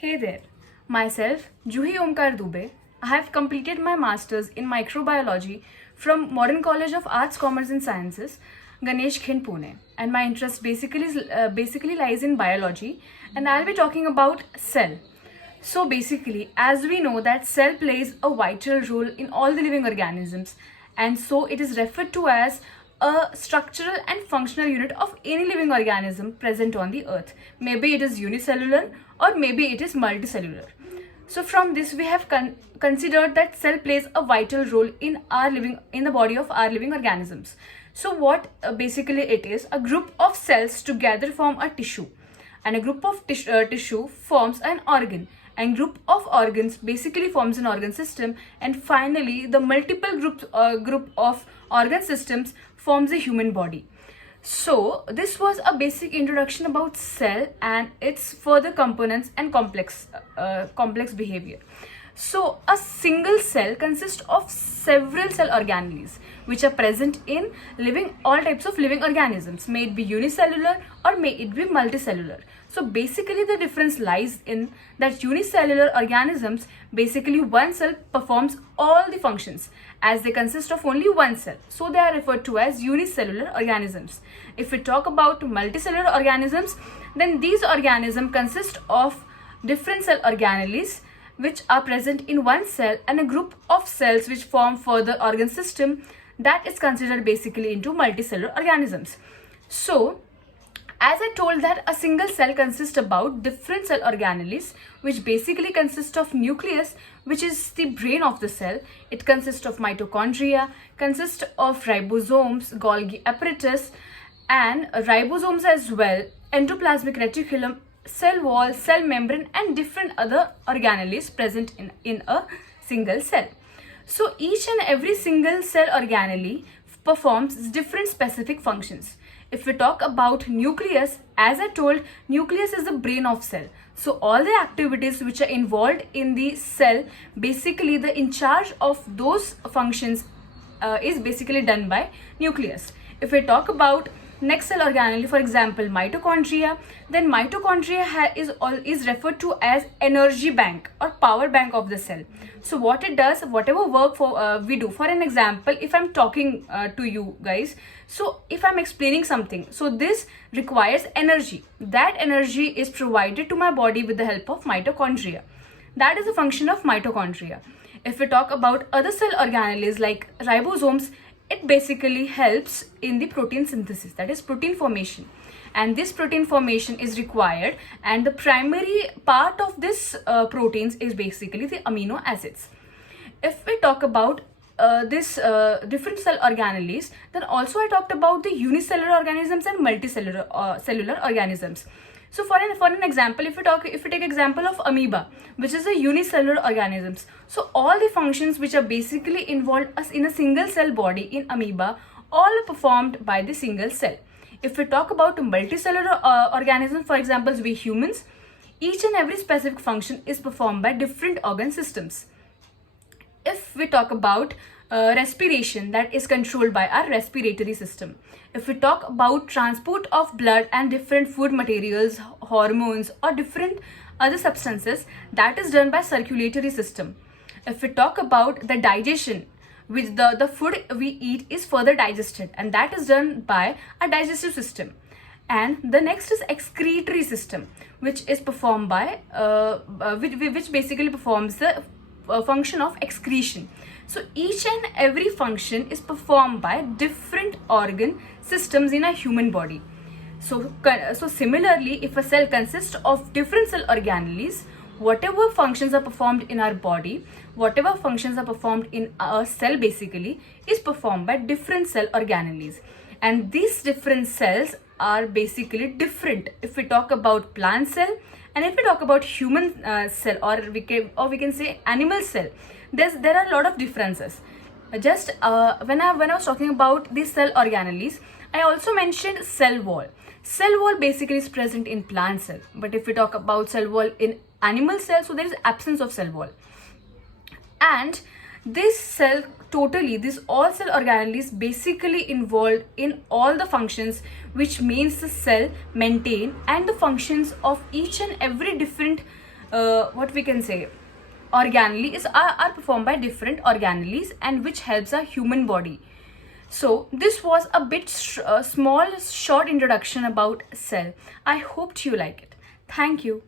Hey there, myself Juhi Dubey. I have completed my masters in microbiology from Modern College of Arts, Commerce and Sciences, Ganesh Khind, Pune, and my interest basically lies in biology, and I'll be talking about cell. So basically, as we know that cell plays a vital role in all the living organisms, and so it is referred to as a structural and functional unit of any living organism present on the earth. Maybe it is unicellular or maybe it is multicellular. So from this we have considered that cell plays a vital role in the body of our living organisms. So what basically it is, a group of cells together form a tissue, and a group of tissue forms an organ, and group of organs basically forms an organ system, and finally the multiple group of organ systems forms a human body. So this was a basic introduction about cell and its further components and complex behavior. So a single cell consists of several cell organelles which are present in all types of living organisms, may it be unicellular or may it be multicellular. So basically the difference lies in that unicellular organisms, basically one cell performs all the functions as they consist of only one cell. So they are referred to as unicellular organisms. If we talk about multicellular organisms, then these organisms consist of different cell organelles which are present in one cell and a group of cells which form further organ system that is considered basically into multicellular organisms. So as I told that a single cell consists about different cell organelles which basically consist of nucleus, which is the brain of the cell. It consists of mitochondria, consists of ribosomes, Golgi apparatus, and ribosomes as well, endoplasmic reticulum, cell wall, cell membrane, and different other organelles present in a single cell. So each and every single cell organelle performs different specific functions. If we talk about nucleus, as I told, nucleus is the brain of cell. So all the activities which are involved in the cell, basically the in charge of those functions is basically done by nucleus. If we talk about next cell organelle, for example mitochondria, then mitochondria is referred to as energy bank or power bank of the cell. So what it does, whatever work we do, for an example, if I'm talking to you guys, so if I'm explaining something, so this requires energy. That energy is provided to my body with the help of mitochondria. That is a function of mitochondria. If we talk about other cell organelles like ribosomes, it basically helps in the protein synthesis, that is protein formation, and this protein formation is required, and the primary part of this proteins is basically the amino acids. If we talk about this different cell organelles, then also I talked about the unicellular organisms and multicellular cellular organisms. So for an example, if we take example of amoeba, which is a unicellular organisms, so all the functions which are basically involved as in a single cell body in amoeba, all are performed by the single cell. If we talk about multicellular organisms, for example we humans, each and every specific function is performed by different organ systems. If we talk about respiration, that is controlled by our respiratory system. If we talk about transport of blood and different food materials, hormones or different other substances, that is done by circulatory system. If we talk about the digestion, which the food we eat is further digested, and that is done by a digestive system. And the next is excretory system, which is performed by which basically performs the function of excretion. So each and every function is performed by different organ systems in a human body. So similarly, if a cell consists of different cell organelles, whatever functions are performed in our body, whatever functions are performed in a cell basically is performed by different cell organelles, and these different cells are basically different. If we talk about plant cell, and if we talk about human cell, or we can say animal cell, there are a lot of differences. Just when I was talking about the cell organelles, I also mentioned cell wall. Cell wall basically is present in plant cell, but if we talk about cell wall in animal cell, so there is absence of cell wall. And this all cell organelles basically involved in all the functions, which means the cell maintain and the functions of each and every different what we can say, organelles are performed by different organelles, and which helps our human body. So this was a bit small, short introduction about cell. I hoped you like it. Thank you.